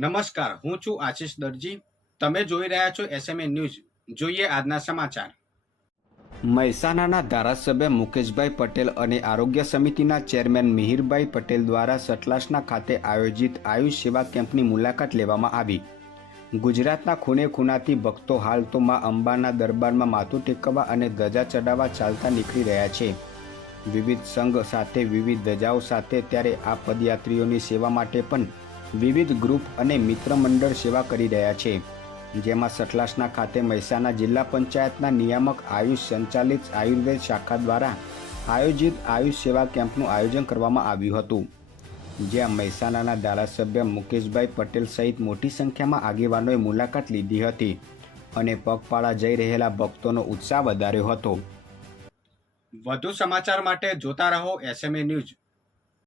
નમસ્કાર, હું છું આશીષ દરજી. તમે જોઈ રહ્યા છો એસએમએ ન્યૂઝ જોઈએ આજના સમાચાર. મહેસાણાના ધારાસભ્ય મુકેશભાઈ પટેલ અને આરોગ્ય સમિતિના ચેરમેન મિહિરભાઈ પટેલ દ્વારા સટલાસના ખાતે આયોજિત આયુષ સેવા કેમ્પની મુલાકાત લેવામાં આવી. ગુજરાતના ખૂણે ખૂણાથી ભક્તો હાલ તો માં અંબાના દરબારમાં માથું ટેકવવા અને ધજા ચડાવવા ચાલતા નીકળી રહ્યા છે. વિવિધ સંઘ સાથે વિવિધ ધજાઓ સાથે ત્યારે આ પદયાત્રીઓની સેવા માટે પણ વિવિધ ગ્રુપ અને મિત્ર મંડળ સેવા કરી રહ્યા છે. જેમાં સટલાસના ખાતે મહેસાણા જિલ્લા પંચાયતના નિયામક આયુષ સંચાલિત આયુર્વેદ શાખા દ્વારા આયોજિત આયુષ સેવા કેમ્પનું આયોજન કરવામાં આવ્યું હતું. જ્યાં મહેસાણાના ધારાસભ્ય મુકેશભાઈ પટેલ સહિત મોટી સંખ્યામાં આગેવાનોએ મુલાકાત લીધી હતી અને પગપાળા જઈ રહેલા ભક્તોનો ઉત્સાહ વધાર્યો હતો. વધુ સમાચાર માટે જોતા રહો એસએમએ ન્યૂઝ.